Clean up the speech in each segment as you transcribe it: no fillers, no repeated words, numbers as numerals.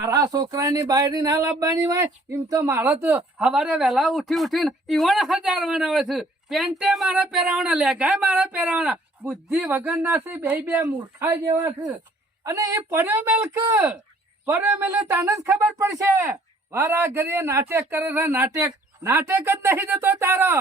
મારા છોકરાની બાયડી ના લાવવાની હોય એમ તો મારે તો સવારે વહેલા ઉઠીને ઈવણ હજારવાના આવે છે. પેન્ટે મારે પહેરાવાના, લેઘાય મારે પહેરાવાના. બુદ્ધિ વગરના છે, બે મૂર્ખા જેવા છે. અને એ પડ્યો મેલે તને જ ખબર પડશે. વારા ઘડીએ નાટક કરે છે. નાટક જ નહીં જતો તારો.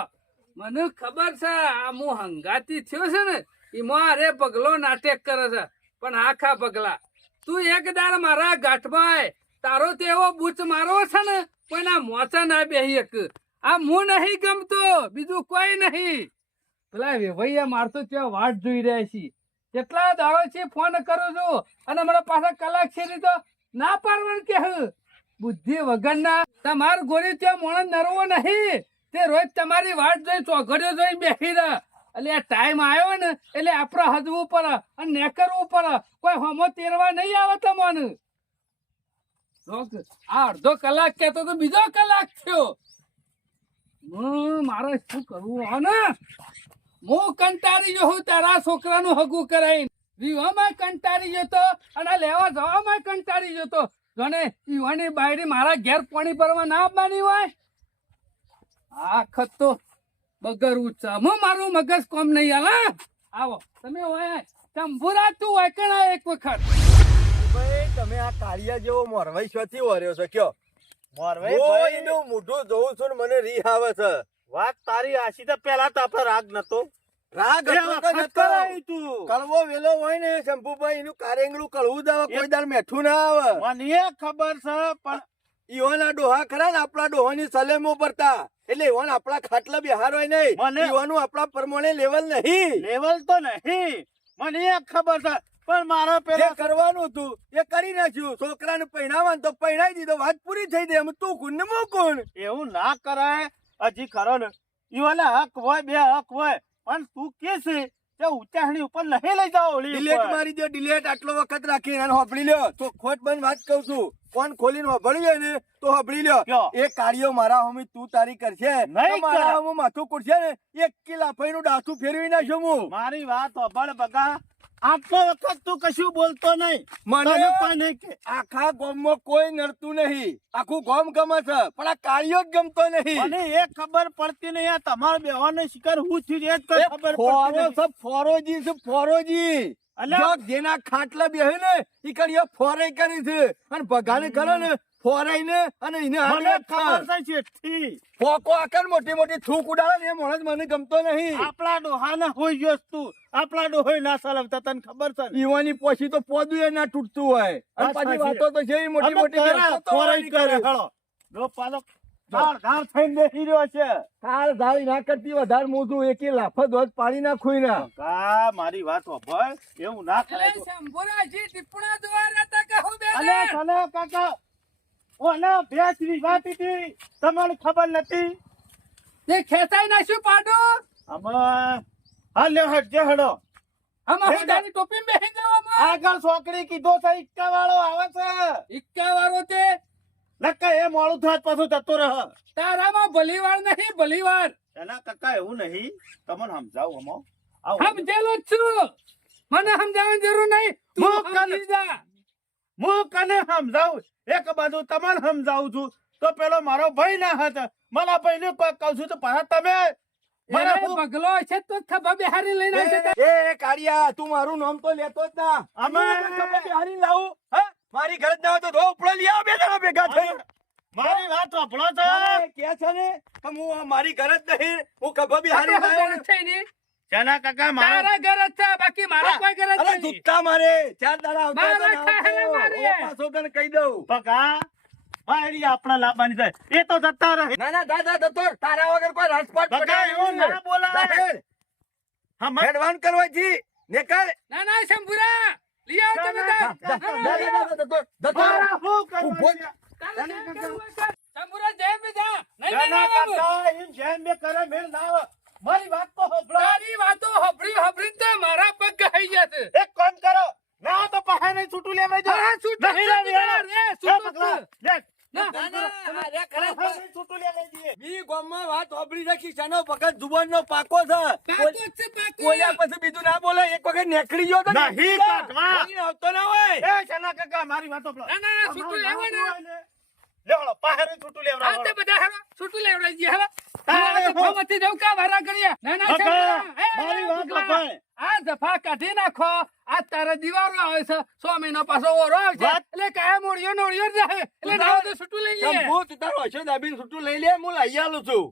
મને ખબર છે આ હું હંગાતી થયો છે ને એમાં અરે પગલો નાટક કરે છે. પણ આખા પગલા તું એક દાર મારા ગાંઠમાં તારો તેવો બૂચ મારો છે ને કોઈના મોચા ના બેહી એક. આ હું નહીં ગમતો, બીજું કોઈ નહીં. પેલા વેવૈયા મારતો ત્યાં વાટ જોઈ રહ્યા છીએ. કેટલા દાડો છે ફોન કરું છું અને મને પાછા કલાક છે તો ના પાડવાનું કે બુદ્ધિ વગરના. તમાર ગોરી ત્યાં મોણ નરવો નહીં. તે રોજ તમારી વાટ જોઈ ચોઘડીઓ જોઈ બેસી રહે. એટલે આ ટાઈમ આવ્યો ને એટલે આપડે હદવું પડે અને નેકરવું પડે. કોઈ હોમો તેરવા નહીં આવે તમને. આ અડધો કલાક કેતો તો બીજો કલાક થયો. મારે શું કરવું હો ને? હું કંટાળી ગયો હું તારા છોકરાનું હગું કરાઈને. વિવાહમાં કંટાળી જતો અને લેવા જવામાં કંટાળી જતો. જોને ઈવાની બાયડી મારા ઘેર પાણી ભરવા ના આવવાની હોય. આ ખત તો બગરવું છે. મારું મગજ કોમ નહીં હાલ. આવો તમે હોય ચંબુરા તું હોય કે ના એક વખત. ભાઈ તમે આ કાળિયા જેવો મોરવાઈ શોથી વર્યો છો કયો? મોરવાઈ એનું મોઢું જોઉં છું ને મને રી આવે છે. વાત તારી આશી તો પેલા તો આપડે રાગ નતો. રાગ કળવો વેલો હોય ને શંભુભાઈ એનું કારેંગડું કળવું જ આવે, કોઈ દાર મેઠું ના આવે. મને ખબર છે પણ ઈવાના ડોહા ખરા ને આપણા ડોહાની સલેમો પડતા એટલે ઈવાન આપણા ખાટલા બિહાર હોય નહીં. ઈવાનું આપણા પ્રમાણે લેવલ નહીં. લેવલ તો નહીં મને ખબર છે પણ મારા પેલા કરવાનું હતું એ કરી નાખ્યું. છોકરાને પહેણાવવાનું તો પહેણાઈ દીધો, વાત પૂરી થઈ ગઈ. એમ તું કોણ ને મો કોણ? એવું ના કરાય. હજી ખરો ને ઈવાના હક હોય, બે હક હોય પણ તું કે છે તે ઉચાહણી ઉપર નહીં લઈ જાઓ. ડિલેટ મારી દો, ડિલેટ. આટલો વખત રાખી અને હોભળી લ્યો તો ખોટ બંધ વાત કહું છું. ફોન ખોલીને હોભળી લે ને તો હોભળી લ્યો. એ કાર્યો મારા હમી તું તારી કરશે મારા હમ માથું કુડશે ને 1 કિલા ફઈનું ડાસું ફેરવી નાખ્યો હું. મારી વાત હોભળ બગા. આટલો વખત તું કશું બોલતો નહીં. મને આખા ગામમાં કોઈ નડતું નહીં. આખું ગામ ગમે છે પણ આ કાર્યો જ ગમતો નહીં. મને એ ખબર પડતી નહીં આ તમારા બેવાનો શિકાર હું છું એ જ ખબર પડતી. ફોરોજી છે ફોરોજી. જેના ખાટલા બેહે ને ઈ કડીઓ ફોરાઈ કરી છે અને ભગાને કરે ને ફોરાઈ ને અને એને ખબર છે ઠી ફોકો આકર મોટી મોટી થૂક ઉડાડે ને એ મોણસ મને ગમતો નહીં. આપણા ડોહાના હોય જોસ તું આપણા ડોહોય ના સલવતા તને ખબર છે ઈવાની પોછી તો પોદું એ ના તૂટતું હોય અને પછી વાતો તો છે મોટી મોટી ફોરાઈ કરે. હેળો લો પાલો ધાર થઈને બેસી રહ્યો છે. કાળ ધારી ના કરતી વધારે મોઢું એકી લાફો દોધ પાણી ના ખોઈ ના. કા મારી વાત હોભળ એવું ના કરે. શંભુરાજી ટીપણા જોવા રહેતા કે હું બે અલે સને કાકા ઓના ભેંસ ની વાત હતી તમને ખબર નથી? તે ખેંચાઈ નાખ્યું પાડું. આમાં હાલે હટજે હડો. આમાં હોદાની ટોપી બેહી જવામાં આગળ છોકરી કીધો છે ઈક્કા વાળો આવે છે. ઇક્કા વાળો તે નક્કા એ મોડું થાત પાછું જતો રહ. તારામાં ભલીવાર નહીં ભલીવાર. એના કાકા એવું નહીં તમને સમજાવું હમો સમજેલો જ છું. મને સમજાવવાની જરૂર નહીં. તું સમજી જા. હું કને સમજાવું એક બાજુ તમને સમજાવું છું તો પેલો મારો ભાઈ ના હતો મારા ભાઈ ને કોઈ કહું છું તો પાછા તમે પગલો છે તો ખભા બિહારી લઈને આવશે. એ કાળિયા તું મારું નામ તો લેતો જ ના. અમે ખબર બિહારી લાવું હે મારી ઘર જ ના હોય તો ધો ઉપડો લઈ આવ બે જણા ભેગા થઈ. મારી વાત સાંભળો છો કે છે ને કે હું મારી ઘર જ નહીં હું ખભા બિહારી લાવ્યો છે ને ચના કાકા તારા ઘર જ છે બાકી મારા કોઈ ઘર જ અરે નથી. જુત્તા મારે 4 દાડા આવતા મારા ખાહે મારે. પાછો તને કહી દઉં. પગા મારી આપણા લાવવાની થાય એ તો જતા રહે. ના ના દાદા દતો તારા વગર કોઈ રાજપાટ બગા એવું ના બોલાય. હા એડવાન કરવા જી નીકળ. ના ના શંભુરા લઈ આવ તમે શંભુરા જેમ બી જા નહીં મારી વાત તો હોભળો. તારી વાતો હોભળી તો મારા પગ ગઈ જશે. એક કામ કરો ના તો પહાડ નહીં છૂટું લેવાય જો હા, છૂટું, નહીં લેવાય. છૂટું, છૂટું. ના, અરે ખરેખર. હવે છૂટું લે લઈ જઈએ. મી ગામમાં વાત સાંભળી છે કિસાનો વખત જુબાનનો પાકો છે પાકો જ છે, પાકો. કોલ્યા પછી બીજું ના બોલે એક વખત નેકળી ગયો તો નહીં કાઢવા. કોઈ આવતો ના હોય એ શેના કાકા મારી વાતો પેલો. ના, ના, છૂટું લેવાનું. લે હળો, પાહેરે છૂટું આ લેવડાવો. તે બધા હેરો, છૂટું લેવડાવી દઈએ, હેરો. હા, આ જફામાંથી જવું કા વારા કરીએ? ના, ના, કાકા, સાહેબ, એ, મારી વાત ભૂખલા. સાંભળ. આ જફા કાઢી નાખો. આ તારે દિવાળો આવે છે, 100 મહિનો પાછો ઓરો આવશે. વાત. એટલે કાયમ ઓળિયો ને ઓળિયો જ રહે. એટલે ના તો છૂટું લઈ લઈએ. શંભુ તું તારો હશે દાબીને છૂટું લઈ લે હું લઈ આલું છું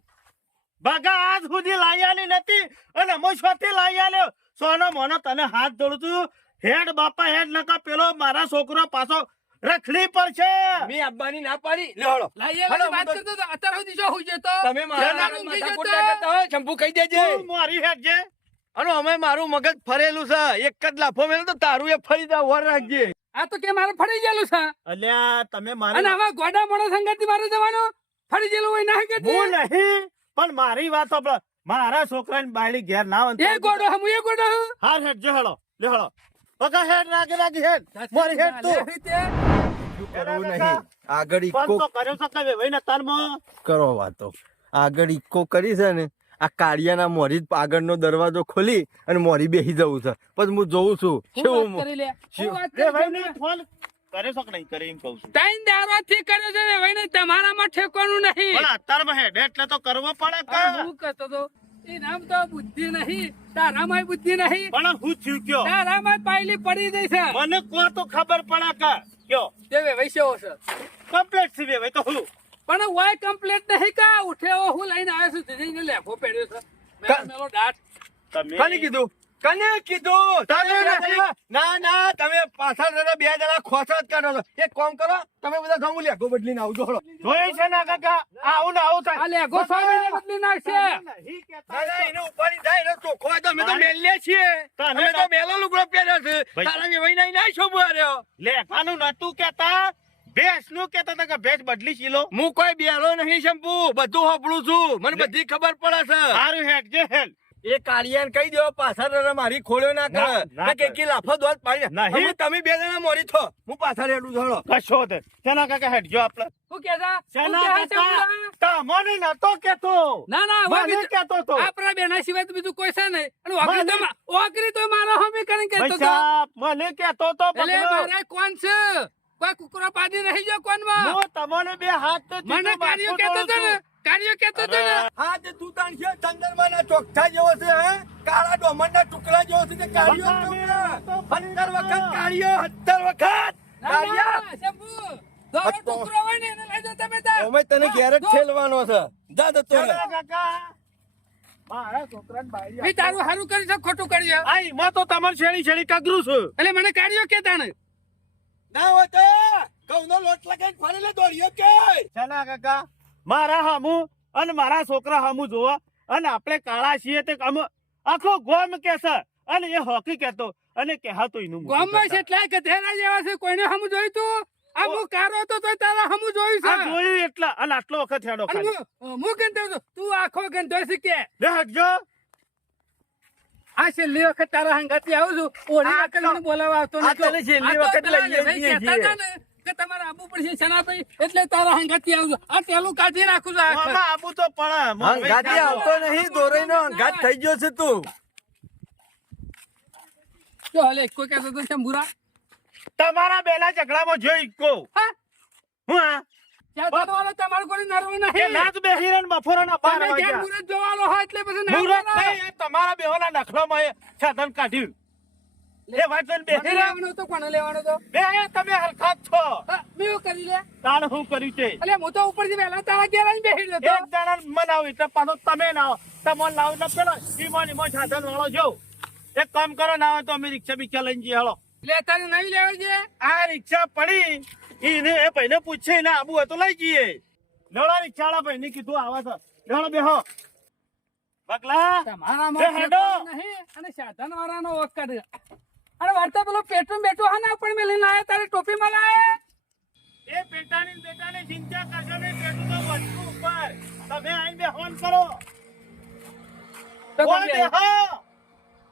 બગા આજ સુધી લાઈ આલી નથી અને હું શોથી લાઈ આલ્યો. સોનો મોનો તને હાથ જોડું છું. હેડ બાપા હેડ નકા પેલો મારા છોકરો પાછો રખડી પડશે. મેં અબ્બાની ના પાડી લે હળો લાઈએ હલો, વાળી વાત હું કરતો તો અત્યાર સુધી જો હુઈ જતો. તમે મારા જરા આગળ ઊંઘી માથાકૂટ જતો. ના કરતા હોય શંભુ કહી દેજે તું મારી હેડ જે. અને અમે મારું મગજ ફરેલું છે એક જ લાફો મેલ તો તારું એ ફરી દા વર રાખજે આ તો કે મારે ફરી ગયેલું છે. અલ્યા તમે અને મારી આવા ગોડા મોડા સંગતિ મારે જવાનું ફરી ગયેલું હોય ના કે હું નહીં પણ મારી વાત સાંભળો. મારા છોકરાની બાયડી ઘેર ના આવે ને એ ગોડો હમ એ ગોડો હું. હાર હેડ જે હળો લે હળો. બગા હેડ રાગે હેડ મારી હેડ તું. કરવું નહીં આગળ ફોન ઈકો તો કર્યો છે કે ભાઈ ને તારમાં કરો વાતો આગળ ઈકો કરી છે ને આ કાળિયાના મોરી જ આગળનો દરવાજો ખોલી અને મોરી બેસી જવું છે પછી હું જોઉં છું હું વાત કરી લે. હું વાત એ ભાઈ કરી ને લે. ફોન કર્યો છે કે નહીં કરે એમ કહું છું. ત્રણ દારોથી કર્યો છે ને ભાઈ ને તમારામાં ઠેકવાનું નહીં. પણ અત્યારમાં હેડ એટલે તો કરવો પડે આ કે. હું કરતો તો એ નામ તો બુદ્ધિ નહીં તારામાં બુદ્ધિ નહીં પણ હું થયું કયો તારામાં પાયલી પડી ગઈ છે. મને કો તો ખબર પડે કે કયો દેવે વૈશ્યો છે કમ્પ્લીટ છે ભાઈ તો હું પણ વાય કમ્પ્લીટ નહીં કા ઉઠ્યો હું લઈને આવ્યો છું દીદીને લેખો પહેર્યો છે મેલો મેલો દાંત. તમે કોને કીધું કને કીધું તમે નહીં. ના ના તમે પાછળ જરા બે જણા ખોસા જ કાઢો છો એક કામ કરો તમે બધા ઘઉં લેખો બદલીને આવજો હળો જોઈ છે ને કાકા આવું ને આવું થાય. આ લેખો સ્વામીને બદલી નાખશે. નહીં કહેતા. ના, ના, એને ઉપાડી જાય એને ચોખ્ખો હોય તો અમે તો મેલીએ છીએ તને અમે તો મેલો લુગડો પહેર્યો છે ભાઈ. તારા વેવાઈ નહીં ના શોભો હાર્યો લેખાનું નતું કેતા ભેંસ નું કેતા હતા કે ભેંસ બદલી શીલો. હું કોઈ બેરો નહીં શંપુ બધું હોપડું છું મને બધી ખબર પડે છે સારું હેડ જે હેડ. એ કાળિયાને કહી દો પાછળ જરા મારી ખોલ્યો ના ના, કરે ના ના કે કરે. કી લાફો દોત પાડી નહીં. હવે તમે બે જણા મોરી છો હું પાછળ હેડું છું હળો કશો તે શેના કાકા હેડ જો આપણે શું કહેતા? શું શેના કહે છે કાકા બધા? તમને નતો કેતો. ના ના હવે મને બીજું- કેતો તો આપણા બેના સિવાય તો બીજું કોઈ છે નહીં અને ઓગરી તો ઓગરી તો મારો હમી કરીને કહેતો ભાઈ હતો. સાહેબ, મને કેતો તો એટલે બગલો. મારા કોણ છે કોઈ કુકરો પાડી નહીં જો કોનમાં હું તમને બે હાથ તો મને સીધું કાર્યો બાજુ કહેતો હતો ને જોડું છું. કાર્યો કહેતો હતો ને અરે, હા તે તું તાણ છે ચંદરમાના ચોકઠા જેવો છે હે કાળા ડોમરના ટુકડા જેવો છે તે કાળિયો બકા, કેવો મેં તો છે? 17 વખત કાળિયો 17 વખત ના, કાળિયા ના, શંભુ. દોરો ટુકડો હોય ને એને લઈ જાઓ તમે તાર. અમે તને ઘેર જ ઠેલવાનો છે જા જતો રહે. શેના કાકા મારા છોકરાને બાયડી મેં તારું સારું કરી છે ખોટું કરી છે. આ એમાં તો તમારે શેરી શેરી કગરું છું. એટલે મને કાર્યો કહેતા ને ના હોય તો ઘઉંનો લોટ લગાઈને ફરી લે દોડ્યો કે શેના કાકા મારા હામું અને મારા છોકરા હામું જોવો અને આપણે કાળા છીએ તે આખો ગોમ કેસે અને એ હોકી કેતો અને કહેતો એનું મોઢું ગામમાં કરતા. કેટલાય ગધેડા જેવા છે કોઈને હમું જોયું તું આ હું કારો તો તોય તારા હમું જોયું આ છે જોયું એટલા અને આટલો વખત હેડો અને ખાલી. હું ગંધો છું તું આખો ગંધો શીખે લે હટજો. આ છેલ્લી વખત તારા હંગાથી આવું છું ઓળી આ આકલીને બોલાવા આવતો આ નતો. તને છેલ્લી આ તો વખત પેલા લઈએ ભાઈ છીએ. કહેતા હતા ને કે તમારે આવવું પડશે શનાભાઈ એટલે તારા હંગાથી આવું છું આ પેલું કાઢી રાખું છું આખર. આમાં આબુ તો પણ હંગાતી આવતો નહીં દોરાઈનો હંગાત થઈ ગયો છે તું જો હલે કોઈ કહેતો તો શંભુરા તમારા બેના ઝઘડામાં જોઈ કો હા હું આ ત્યાં વાળો તમારે કોઈ નરવો એ નહીં નાચ બેહીને બપોરના 12 તમે ઘેર વાગ્યા મુરત જોવાનો હોય એટલે પછી ના મુરત બોલાવો. નહીં, એ તમારા બેહોના નખરામાં એ સાધન કાઢ્યું એ વાત લઈને મને બેહી રહ્યા. લેવાનો તો કોને લેવાનો તો બે તમે હરખા જ છો હા, મેં એવું કરી લે તાણ હું કર્યું છે એટલે હું તો ઉપરથી વહેલા તારા ઘેર આવીને બેસી લેતો એક જણા મનાવ એટલે પાછો તમે ના આવો તમને લાવો એટલે પેલો ઈમો સાધન વાળો જો એક કામ કરો ના હોય તો અમે રિક્ષા બિક્ષા લઈને જઈએ હાલો એટલે તારે નહીં લેવા છે આ રિક્ષા પડી એને એ ભાઈને પૂછે એને આબુ હોય તો લઈ જઈએ લડો રિક્ષાવાળા ભાઈને કીધું આવા છે લડો બેહો બગલા તમારામાં એ હેડો. ફેરફાર નહીં અને સાધન વાળાનો વોક કાઢે અને વાર્તા પેલો પેટ્રોલ બેઠો હા ના પણ મેં લઈને આવ્યા તારે ટોપીમાં લાયા એ બેટાની ચિંતા કરશો નહીં પેટું તો વસ્તુ ઉપર તમે આઈને બેહોન કરો તો કોણ તમે બેહો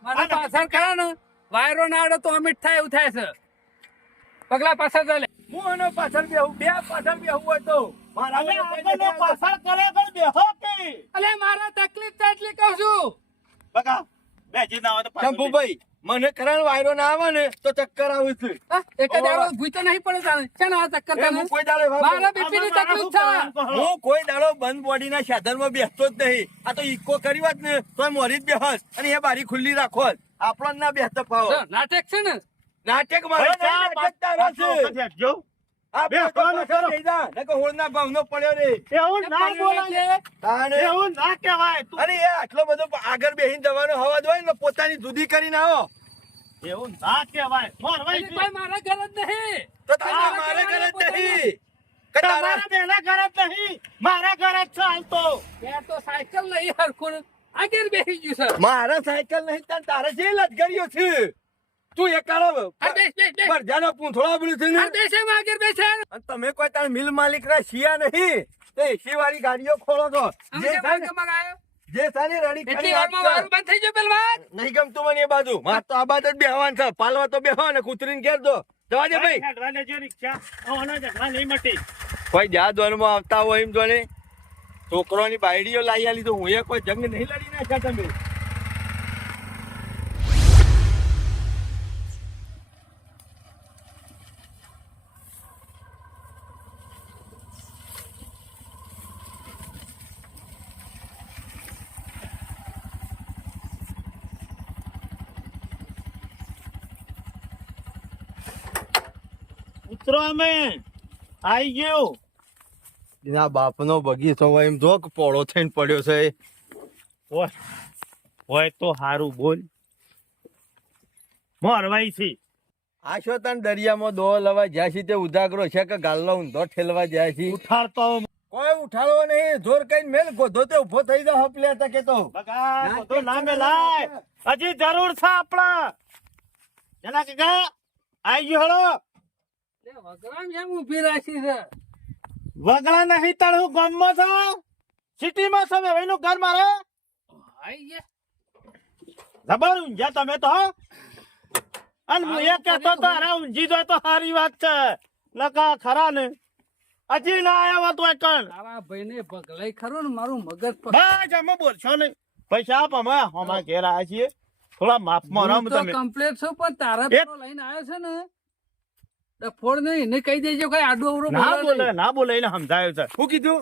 મારા પાછળ ખરા ને વાયરો ના આડે તો અમિત થાય એવું થાય છે પગલા પાછળ ચાલે હું આનો પાછળ બેહું, બે પાછળ બેહું હોય તો મારા અમે વગર કોઈ આગળનો નથી આવતો. પાછળ કરે કર બેહો કે અલે મારા તકલીફ થાય એટલે કહું છું. બકા બેજી ના આવે તો પાછળ શંભુભાઈ, મને ખરા વાયરો ના આવે ને તો ચક્કર આવે છે. હા, એક જ દાડો ભૂઈ તો નહીં પડે તારે. શેનો આ ચક્કર એ તને? હું કોઈ દાડો એવા મારા બેહો. બીપી ની આમાં મારે તકલીફ શું છે. કરવાનું કહો? હું કોઈ દાડો બંધ બોડીના સાધનમાં બેસતો જ નહીં. આ તો ઈકો કરી હોત ને તો મોરી જ બેહત અને એ બારી ખુલ્લી રાખો. આપણો જ ના બેસતો ફાવો. જો, નાટક છે ને. નાટક મારો નહીં, પૈસા નાટક તારો છે. પાછળ હેઠજો. આ બે પાછો ત્રણ પાછળ કરો. થઈ જા, નકર હોળના ભાવનો પડ્યો રે. એવું ના બોલાય તાણે. એવું ના કહેવાય તું અરે એ આટલો બધો આગળ બેહીને જવાનો હવાજ હોય ને પોતાની જુદી કરીને આવો એવું ના કહેવાય મોરવાઈ એટલે કોઈ મારા ઘર જ નહીં. તો તારા મારે ઘરે જ નહીં. કે તારા તમારા બેના ઘર જ નહીં મારા ઘર જ છે હાલ તો ત્યાં તો સાયકલ નહીં હરખું. આગળ બેસી ગયું છે. મારા સાયકલ નહીં તને તારે જે લટકર્યો છે તું એક કાળો આ બેસ, બેસ, બેસ. ભરજાનો પૂંથળો બોલ્યું છે ને આ બેસે માં આગળ બેસે. અને તમે કોઈ તાર મિલ માલિક ના શિયા નહીં તે એસી વાળી ગાડીઓ ખોલો છો આમ જે કેમ થાય ને- આગળ મગાયો? જે થાય ને રડી એટલી કરી વારમાં વાત વારું કર. બંધ થઈ ગયું પેલવાન. નહીં ગમતું મને એ બાજુ માર તો આ બાજુ જ બેહવાનું છે પાલવા તો બેહો ને કૂતરીને ઘેર દો જવા દે ભાઈ હેડવા લેજો રિક્ષા આવવાનો જગવા નહીં મટી કોઈ જ્યાં દોરમાં આવતા હોય એમ જોડે છોકરોની બાયડીઓ લાવી આલી તો હું એ કોઈ જંગ નહીં લડી નાખ્યા તમે ઉતરો અમે આઈ ગયો એના બાપનો બગીચો હોય એમ જો કે પોળો થઈને પડ્યો છે હોય હોય તો હારું બોલ મોરવાઈ છે આ શું તને દરિયામાં દો લવા જ્યાં છે તે ઉજાગરો છે કે ગાલનો ઊંધો ઠેલવા જાય છે ઉઠાડતો કોઈ ઉઠાડવો નહીં જોર કઈ મેલ ગોધો તે ઉભો થઈ જાવ હપલે તકે તો બગા બધો ના મેલાય હજી જરૂર છે આપણા જના કાકા આઈ ગયો હળો લે, વગરામ જેમ ઊભી રાખી છે. વગડા નહીં તણ હું ગામમાં છે સિટીમાં છે વેનું ઘર મારે આઈ ગયા. જબર ઊંઝા તમે તો અને હું એ કહેતો તો અરે ઊંઝી જાય તો સારી વાત છે નકા ખરા ને હજી ના આવ્યા તો કણ તારા ભાઈને ભગલાઈ ખરો ને મારું મગજ પર. બસ અમે બોલશો નહીં પૈસા આપ અમે અમારા ઘેર આવ્યા છીએ થોડા માફમાં રહો હું તો તમે કમ્પ્લીટ છું પણ તારા એક- પેલો લઈને આવ્યો છે ને ડફોડ નહીં એને કહી દેજો કઈ આડું અવળું ના બોલો બોલે નહીં. ના બોલે એને સમજાયો છે શું કીધું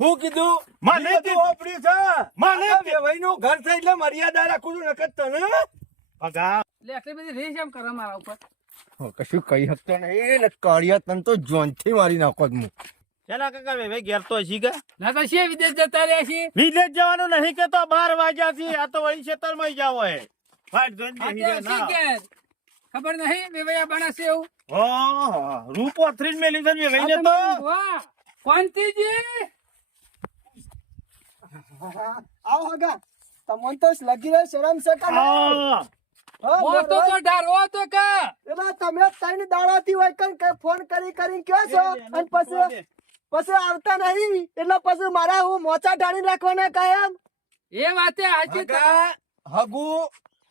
શું કીધું મને મેં તો વાપર્યું છે મને આ વેવાઈનું ઘર છે એટલે મર્યાદા રાખું છું નકર તને ભગા લે, આટલી બધી રેસ એમ કરે મારા ઉપર. કશું કહી શકતો નહીં એટલે કાળિયા તને તો જોનથી મારી નાખો જ હું ચલા કાકા ભાઈ ઘેર તો હશી કે ના તો છે વિદેશ જતા રહ્યા છીએ. વિદેશ જવાનું નહીં કે તો 12 વાગ્યા થી આ તો વહી ખેતરમાં જાવ હોય ફાટ જોઈને આ બેસી તે ગયા હસી ના. કે ખબર નહીં વેવૈયા બનાશે એવું. ઓહ, રૂપો થ્રીન મેલી છે ને વેઈને આ તો તમે વાહ, કોંતીજી આવો હગા તમને તો લગી રહ્યો શરમ છે કે નહીં? આ, હા, ઓ તો બરોબર. ઢારવો તો કા. એમાં તમે ત્રણ દાડાથી હોય કે ફોન કરી કયો છો અને પછી આવતા નહીં એટલે પછી મારા હું મોચા ઢાળી રાખવાના કાયમ એ વાતે હાચી છે. હગા હગુ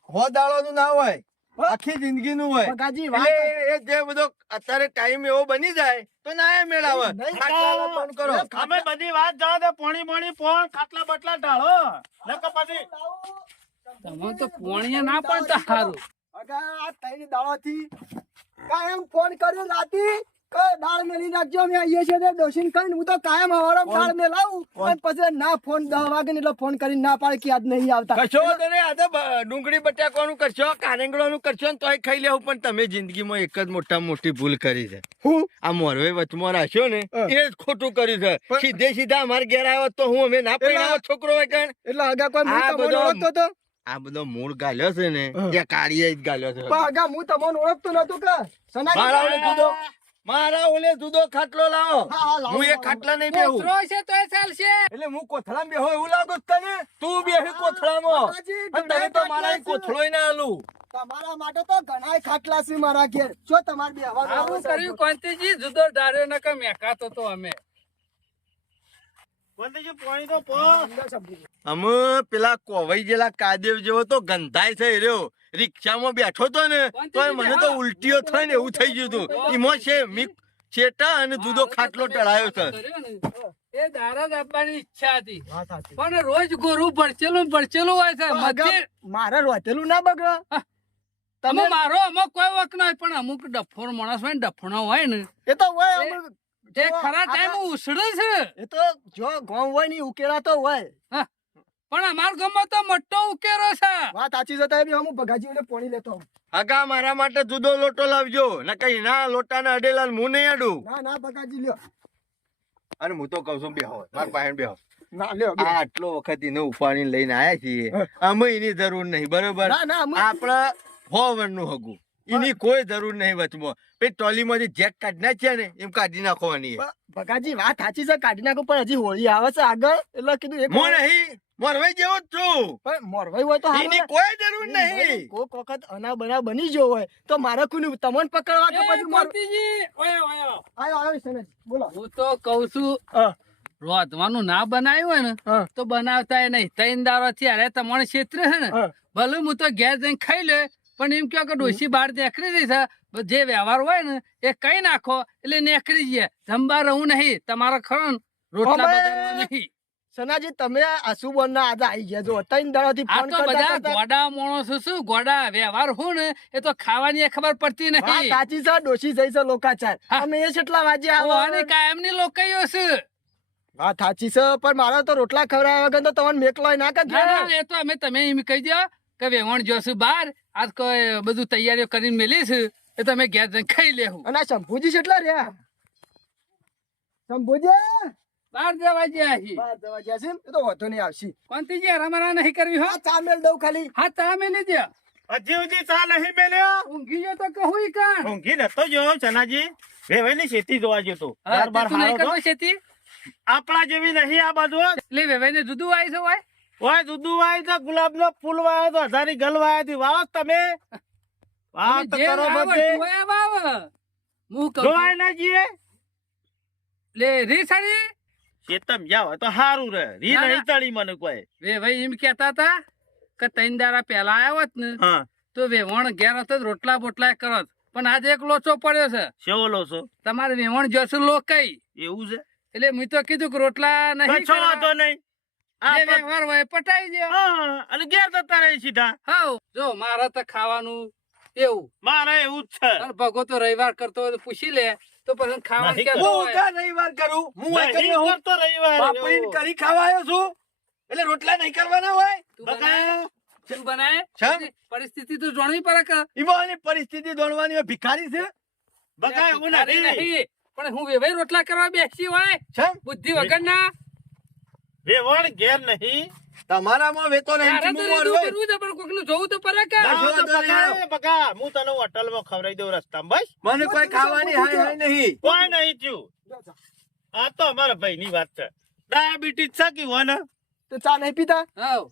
હો દાડોનું ના હોય આખી જિંદગીનું હોય ભગાજી એટલે એ જે બધો અત્યારે ટાઈમ એવો બની જાય તો ના એ મેળાવે નહીં, ખાટલા ફોન કરો અમે બધી વાત જાવ દે પોણી પોણ ખાટલા બટલા ઢાળો નકર પછી તમે તો પોણીએ ના પડતા હારું. હગા આ ત્રણ દાડાથી કાયમ ફોન કર્યો રાતી કે દાળ મેલી નાખજો અમે આવીએ છીએ તો ડોસીને કહીને હું તો કાયમ હવારમાં દાળ મેલાવું અને પછી ના ફોન 10 વાગે એટલે ફોન કરીને ના પાડે કે આજ નહીં આવતા કશો વાંધો નહીં. આ તો ડુંગળી બટાકાનું કરશો કારેંગળાનું કરશો ને તોય ખાઈ લેવું પણ તમે જિંદગીમાં એક જ મોટામાં મોટી ભૂલ કરી છે હું આ મોરવે વચમાં રાખ્યો ને હા. એ જ ખોટું કર્યું છે સીધે સીધા અમારે ઘેર આવ્યો તો હું અમે ના પડાવો છોકરો હોય કણ એટલે હગા કોઈ આ હું તમને બધો- ઓળખતો તો આ બધો મૂળ ગાલ્યો છે ને હા. ત્યાં કાળીએ જ ગાલ્યો છે પણ હગા હું તમને ઓળખતો નતો કે મારા ઓલે જુદો મારા ઓલે જુદો ખાટલો લાવો હા, હા, લાવો, હું એ લાવો. ખાટલા નહીં બેહું કોથળો છે તોય ચાલશે. એટલે હું કોથળામાં બેહો એવું લાગુ છે તને તું બેહી કોથળામાં બાબાજી, અને તને તો મારા ઘણા કોથળોય ના આલું તમારા માટે તો ઘણાય ખાટલા છે મારા ઘેર જો તમારે બેહવાનું આવું આવે છે. કર્યું કોંતીજી જુદો ઢાર્યો ને કે મેકાતો તો અમે. બંધીજી પોણી તો પો અમે પેલા કોવાઈ જેલા કાદેવ જેવો તો ગંધાય છે રહ્યો રિક્ષામાં બેઠો તો ને તો મને તો ઉલટીઓ થાય ને એવું થઈ ગયું હતું એમાં છે ચેટા અને જુદો ખાટલો ટળાયો છે. કર્યો ને, એ દારા જ આપવાની ઈચ્છા હતી વાત સાચી. પણ રોજ ગોરું ભરચેલું હોય છે તો મધ્ય આગળ મારે રોતેલું ના બગડે. અમે મારો અમુક કોઈ વખ નહીં પણ અમુક ડફોર માણસ હોય ને ડફોણો હોય ને એ તો હોય એ- અમુક. તે જો ખરા ટાઈમ ઉછળે છે એ તો જો ગામ હોય ને ઉકેલા તો હોય. પણ અમાર ગામમાં તો મોટો ઉકેરો છે વાત સાચી છે. તારી હું ભગાજી પાણી લેતો આવું. હગા મારા માટે જુદો લોટો લાવજો ને કઈ ના લોટાના અડેલા ને હું નહીં અડું. ના ના ભગાજી લ્યો. અને હું તો કઉ છું બેહો મારા પાસે બેહો. ના લ્યો આ આટલો વખત એને ઉપાડીને લઈને આયા છીએ અમે એની જરૂર નહીં બરોબર. ના ના આપણા હોવરનું હગું એની કોઈ જરૂર નહીં વચમાં. પછી ટોલીમાંથી જેક કાઢી નાખ્યા ને એમ કાઢી નાખવાની. ભગાજી વાત સાચી છે કાઢી નાખો પણ હજી હોળી આવે છે આગળ એટલે કીધું એક હું નહીં મોરવાઈ જેવો જ છું. પણ મોરવાઈ હોય તો હારું એની હોય. કોઈ જરૂર નહીં. કોક વખત અના બના બની ગયો હોય તો મારે કોઈને તમને પકડવા કે એ પછી મારું કોતીજી, ઓયો, ઓયો. આયો સનેજ બોલો. હું તો કઉ છું હા રોધવાનું ના બનાવ્યું હોય ને હા તો બનાવતા નહીં ત્રણ દારો થી અરે તમારે ક્ષેત્ર છે ને હા. ભલે હું તો ઘેર જઈને ખાઈ લે પણ એમ કહો કે ડોશી બહાર નીકળી રહી છે જે વ્યવહાર હોય ને એ કઈ નાખો એટલે નીકળી જાય જમવા રહું નહીં તમારો ખરો ને રોટલા અમે- બગાડવા નહીં સનાજી તમે આસુબોન ના આજે આવી ગયા જો ત્રણ દાડાથી આ ફોન તો કરતા બધા કરતા ગોડા માણસો શું ગોડા વ્યવહાર હું ને એ તો ખાવાની એ ખબર પડતી વાત નહીં સાચી છે ડોશી જઈ છે લોકાચાર હા. અમે એ કેટલા વાગે ઓવાની આવે કાયમની લોકાઈઓ છે વાત સાચી છે પણ મારા તો રોટલા ખવડાવ્યા વગર તો તમને મેકલો ના કે ના ના એ તો અમે તમે એમ કહી દો કે વેવણ જોશું બહાર આજ કોઈ બધું તૈયારીઓ કરીને મેલીશ એ તમે ઘેર જઈને ખાઈ લેવું અને આ શંભુજી કેટલા રહ્યા શંભુજી બહાર જવા ગયા છીએ બહાર જવા ગયા છે એમ? એ તો વાંધો નહીં આવશી કોનથી રમારા નહીં કરવી હો હા ચા મેલ દઉં ખાલી હા તા મેલી દે હજી સુધી ચા નહીં મેલ્યો ઊંઘી જો તો કહું ઈ કાન ઊંઘી નતો જો ચનાજી વેવાઈની ખેતી જોવા જતો હા, બાર બાર તું નહીં હારો કરતો ખેતી આપણા જેવી નહીં આ બાજુ એટલે વેવાઈને જુદું આવી છે હોય ઓય દૂધુ વાય તો ગુલાબનો ફૂલ વાયો તો હજારી ગલ વાય થી વાવો તમે વાવ તો જે કરો વાવ બધે જોયા વાવ હું કહું જોવાય ના જીએ લે રી સાડી ચેતમ જાવ તો હારું રે રી ના, નહીં ના. તળી મને કોઈ વે ભાઈ એમ કહેતા હતા કે ત્રણ દાડા પહેલા આવ્યા હોત ને હા તો વેવણ ઘેર હતો જ રોટલા બોટલા કરત પણ આજે એક લોચો પડ્યો છે શેવલો છો તમારે વેવણ જોશું લોકઈ એવું છે એટલે મેં તો કીધું કે રોટલા નહીં કશો કરવા. વાંધો નહીં જે આપણે- વ્યવહાર હોય પટાઈ દે હા અને ઘેર જતા રહી સીધા હાઉ જો મારે તો ખાવાનું એવું મારે એવું જ છે અને ભગો તો રવિવાર કરતો હોય તો પૂછી લે તો પછી ખાવાનું નહીં કેતો હું હોય. કા નહીં વાર કરું હું આ નહીં કરીને હું કરતો રવિવાર પાપડીને કરી ખાવા આવ્યો છું એટલે રોટલા નહીં કરવાના હોય. તું બનાય તું બનાય શેમ? પરિસ્થિતિ તો જાણવી પડે કે ઈવાની પરિસ્થિતિ દોડવાની હોય, ભિખારી છે બગાય એવું ભિખારી નથી નહીં. પણ હું વેવાઈ રોટલા કરવા બેસી હોય છે બુદ્ધિ વગરના વેવણ ઘેર નહીં તમારામાં વેતો નહીં તારે તો ચીમું રીતું હોય. કરવું છે પણ કોકનું જોવું તો પડે કે ના. આવો તો વાંધો નહીં, બગા, બગા હું તને હોટલમાં ખવડાવી દઉં રસ્તામાં બસ મને કોઈ ખાવાની હાય હાય નહીં. કોઈ નહીં થયું આ તો અમારા ભાઈની વાત છે ડાયાબિટીસ છે કે હોય ને તો ચા નહીં પીતા હાઉ.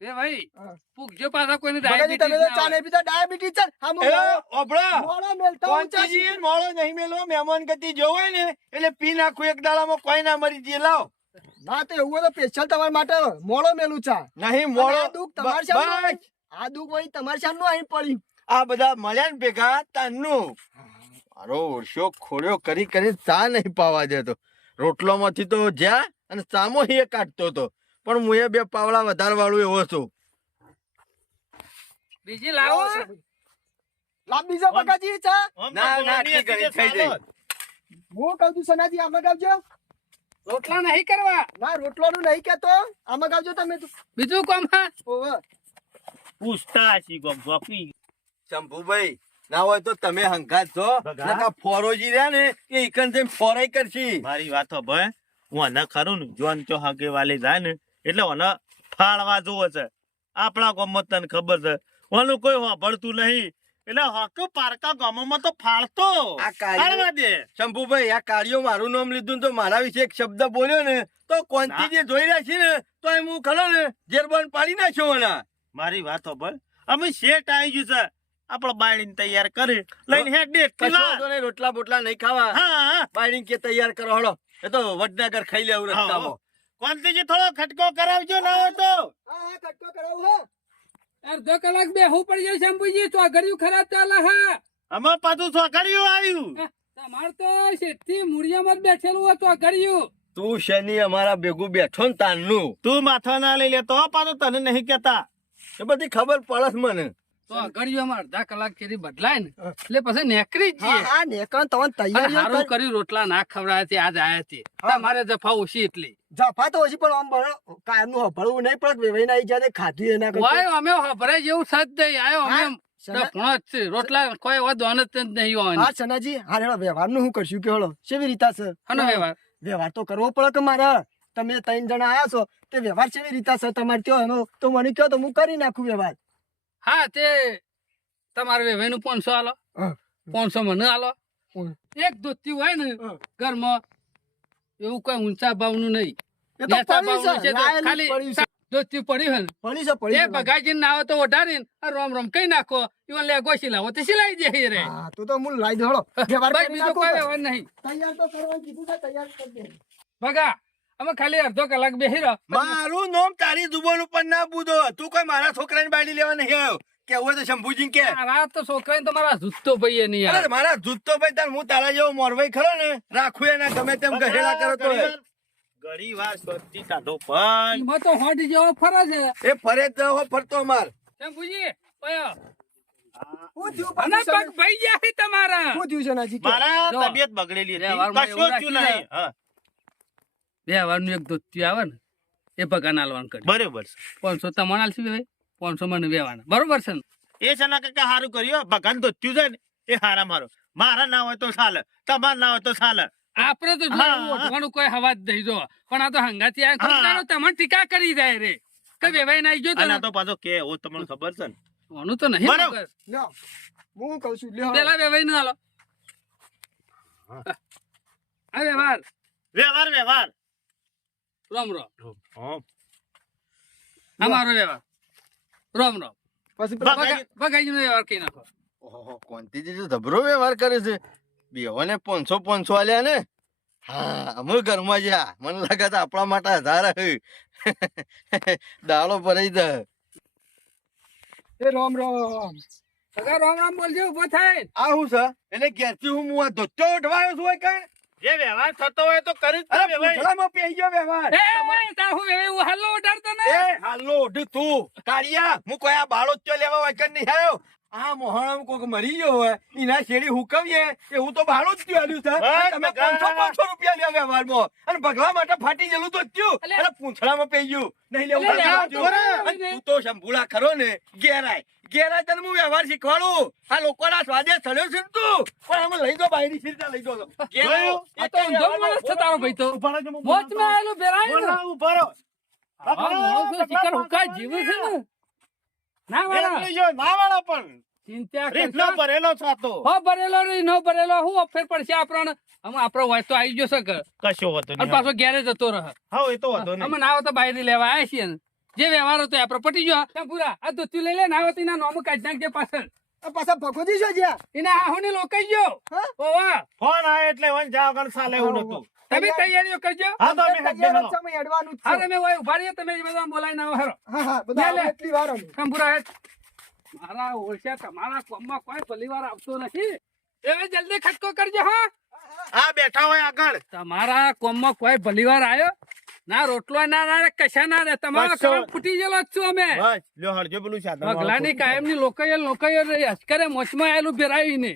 એ ભાઈ હા. પૂછજો પાછા કોઈને ભગાજી તમે તો ચા ડાયાબિટીસ નહીં પીતા ડાયાબિટીસ છે હા હું એ, ઓભળા. મોડો મેલતા હું ચા કોંતીજી, મોળો નહીં મેલો મહેમાન ગતિ જો હોય ને એટલે પી નાખું એક દાડામાં કોઈ ના મરી જાય લાવ ના તો એવું હોય તો સ્પેશિયલ તમારા માટે મોડો મેલું ચા નહીં અને મોળો આ દુઃખ તમારે સામનું બસ. આ દુઃખ હોય તમારે સામનું અહીં પડ્યું આ બધા મળ્યા ને ભેગા તાનનું મારો ઓરસો ખોડ્યો કરી કરી ચા નહીં પાવા દેતો રોટલો માંથી તો જ્યાં અને સામો એ કાઢતો હતો પણ હું એ બે પાવડા વધારે વાળું એવો છું. બીજી લાવો લાવ બીજો બગાજી ચા આમ તો ના, ના, ગોળની આટલી હતી ઘણી થઈ ચાલો. હું કહું છું સનાજી આમાં ગાવજો રોટલા નહીં કરવા ના રોટલોનું નહીં કેતો આમાં ગાવજો તમે તો બીજું કોમ હા ઓવે પૂછતા હશી ગમ ગોપી શંભુભાઈ ના હોય તો તમે હંગાત છો ભગા. નકા ફોરોજી રહ્યા ને એ ઈકન જઈને ફોરાઈ કરશી. મારી વાત ભાઈ હું આને ખરું ને જોન ચો હગે વાલે જાય ને એટલે ઓને ફાળવા જોવો છે આપણા ગામમાં તને ખબર છે ઓનું કોઈ વાપરતું નહીં એટલે હક પારકા ગામમાં તો ફાળતો આ કાર્યો- ફાળવા દે શંભુભાઈ આ કાર્યો મારું નામ લીધું ને તો મારા વિશે એક શબ્દ બોલ્યો ને તો કોંતી જે જોઈ રહ્યા છે ને તો એમ હું ખરો ને જેરબાન પાડી નાખ્યો એના. મારી વાતો ભાઈ અમે શેઠ આવી ગયું છે આપડે બાયડીને તૈયાર કરી લઈને હેડ દે કશો વાંધો નહીં, રોટલા બોટલા નહીં ખાવા હા બાયડીને કે તૈયાર કરો હળો એ તો વડનગર ખાઈ લેવું રસ્તામાં. કોંતીજી થોડો ખટકો કરાવજો ના હોય તો હા હા કટકો કરાવું હો અડધો કલાક બેહવું પડી જાય શંભુજી તો ઘડિયું ખરાબ ચાલે હા આમાં પાછું સોકડીયું આવ્યું તમારે તો શેઠથી મૂળિયામાં જ બેઠેલું હતું કર્યું. તું શનિ અમારા ભેગું બેઠો ને તાનનું તું માથા ના લઈ લે તો પાછો તને નહીં કેતા. એ બધી ખબર પડે છે મને. તો અગડિયામાં અડધા કલાક સુધી બદલાય ને એટલે પછી નેકરી જ હા જઈએ. હા નેકણ તમે અને તૈયારીઓ હારું કરી. કર્યું રોટલા ના ખવડાયા તે આજ આયા તે. હા. તમારે જફા ઓછી એટલી. જફા તો ઓછી પણ આમ બરો કાયમનું હભળવું નહીં પડે વેવાઈને આઈ જાય ખાધું એના કરતા. વાય અમે હભરાય જેવું સજ દઈ આયો અમે હા, શના- ડફણો જ છે. રોટલા કોઈ એવા દોન જ નહીં હોય. હા સનાજી હા હેડો વ્યવહારનું શું કરશું કે હળો કેવી રીતા છે આનો વ્યવહાર વ્યવહાર તો કરવો પડે કે મારે તમે 3 જણા આયા છો તે વ્યવહાર કેવી રીતા છે તમારે કયો એનો તો મને કયો તો હું કરી નાખું વ્યવહાર. હા તે તમારે વેવાઈનું 500 આલો, હા. 500 મને આલો. હમ. એક ધોતી હોય ને હા. ઘરમાં એવું કોઈ ઊંચા ભાવનું નહીં. એ તો નેચા પડ્યું ભાવનું છે, છે તો લાયેલું ખાલી પડ્યું છે. ધોતી પડી હોય ને પડી છે, પડી એ છે. બગાજીને ના આવે તો ઓઢારીને આ રોમ રોમ કઈ નાખો ઈવન લેગો સિલાવો તો સિલાઈ દે રે. હા, તો હું લાવી દઉં હળો. વ્યવહાર ભાઈ કરી બીજો નાખું કોઈ તો. વ્યવહાર નહીં. તૈયાર તો કરવાનું કીધું છે, તૈયાર કરી દે. ભગા અમે ખાલી અડધો કલાક બેહી રહો. મારું નામ તારી જુબાન ઉપર ના બુધો. તું કોઈ મારા છોકરાની બાયડી લેવા નહીં આવ્યો. કેવું હોય તો શંભુજી કે. મારા તો છોકરાને તમારા જૂતો ભાઈ નહીં અરે યાર. મારા જૂતો ભાઈ તાર હું તારા જેવો મોરભાઈ ખરો ને રાખું એના ગમે તેમ ગહેડા કરો તો ઘણી વાર શોધતી કાઢો પણ એમાં તો હોડી જેવો ફરે છે. એ ફરે જ હો ફરતો અમાર. કેમ પૂછી ઓયો શું થયું અને પાછું પગ ભાઈ ગયા છે તમારા. શું થયું છે નાજી? મારા જો. તબિયત બગડેલી હતી વ્યવહારમાં કશું એવું થયું રાખીને. નહીં. હા, વ્યવહારનું એક ધોતી આવે ને એ ભગા નાલવાનું કરી બરોબર છે. 500 તમને આલશું ભાઈ, 500 મને વ્યવહારના. બરોબર છે ને? એ છે ને કાકા હારું કર્યું ભગવાન તો થયું છે ને એ હારા મારો. મારા ના હોય તો ચાલે, તમારા ના હોય તો ચાલે. આપણે તો જો હા, એવું ઓઢવાનું કોઈ હવા જ નહીં જો. પણ આ તો હંગાથી આ હા. ખોટાનો તમને ટીકા કરી જાય રે કે વેવાઈ નાઈ ગયો અને આ તો તો પાછો કે ઓ તમને ખબર છે ને ઓનું તો નહીં બરાબર. મગજ. લ્યો, હું કહું છું લ્યો. પેલા વેવાઈ નું હાલો. આ વ્યવહાર વ્યવહાર વ્યવહાર. રોમ રોમ. હા. અમારો વ્યવહાર રોમ રોમ. પછી પેલા બગાજી- બગાજી નો વ્યવહાર કઈ નાખો. ઓહો કોંતીજી તો ધબરો વ્યવહાર કરે છે. બેહોને 500 આલ્યા ને. હા અમે ઘરમાં જ્યાં મને લાગે છે આપણા માટે 1000 દાળો ભરાઈ દે. એ રામ રામ. સગા રોમ રોમ બોલજો ઉભો થાય. આ હું છે એટલે ઘેરથી હું આ ધોતો ઉઠવાયો છું હોય કાંઈ? જે વ્યવહાર થતો હોય તો કરી જ અરે દે ભાઈ. પૂંછડામાં પેઈ ગયો વ્યવહાર. એ તાર હું વેવાઈ હું હાલો ઉડાડતો ને. એ હાલો ઓઢ તું કાળિયા હું કોઈ આ બાળો જ લેવા હોય કે નહીં આવ્યો. આ મોહણમ કોક મરી ગયો હોય એના શેરી હુકવીએ એ હું તો બાળો જ ત્યો આલ્યું છે. બસ, તમે બગા. 500 રૂપિયા લ્યા વ્યવહારમાં અને ભગવા માટે ફાટી ગયેલું તો થયું. અલે. અરે પૂંછડામાં પેઈ ગયું નહીં લેવું અલે, ભગવા લેવા જો. તો અને તું તો શંભુલા ખરો ને ઘેરાય ઘેરાય તને હું વ્યવહાર શીખવાડું. આ લોકોના સ્વાદે સડ્યો છે ને તું પણ અમે લઈ દો બાયરી સીધા લઈ દો જોયું? આ તો ઊંધો માણસ છે તારો ભાઈ તો. ઉભા રહેજો, હું મોજમાં આયેલો બેરાય ને. બોલાવું, ઉભા રહો. આ માણસ તો શિકાર હુકા જીવે છે ને. ના વાળા એકલી જો, ના વાળા પણ ચિંતા રીતનો કરશો. ભરેલો છે આ તો. હો ભરેલો રે નો ભરેલો હું અફેર પડશે આપણને. અમે આપણો હોય તો આવી જશે કે કશો હોતો અને નહીં. પાછો ઘેરે જતો રહે. હા, એ તો વાંધો નહીં. અમે ના હોય તો બાયરી લેવા આવ્યા છીએ ને. જે વ્યવહાર હતો એ આપણે પટી ગયો. ત્યાં પૂરા આ ધોતી લઈ લે ના હોય તો એના નોમ કાઢી નાખજે પાછળ. આ પાછા ભગોજી છે જ્યાં. એના આહોને લોકાઈ ગયો. હા? ઓવા ફોન આયો એટલે વન જા વગર ચાલે એવું નતું. તમે તૈયારીઓ કરજો. હા, તો અમે હજી તૈયાર જ હાલો. છે, અમે હેડવાનું જ છે. હા તમે હોય ઉભા રહીએ તમે એ બધા બોલાવી ના હેરો. હા હા બધા લે, લે. એટલી વાર અમે. કંબુરા હેઠ. મારા ઓળખ્યા તમારા કોમમાં કોઈ પરિવાર આવતો નથી. હવે જલ્દી ખટકો કરજો હા. આ બેઠા હોય આગળ. તમારા કોમમાં કોઈ ભલીવાર આવ્યો ના રોટલો ના ના કશા ના રે તમારા કશો. કામ ફૂટી ગયેલો જ છું અમે. બસ લ્યો હળજો પેલું સાધન વાળું ભગલાની કાયમની લોકાયો રહી અસ્કરે મોચમાં આયેલું બેરાવીને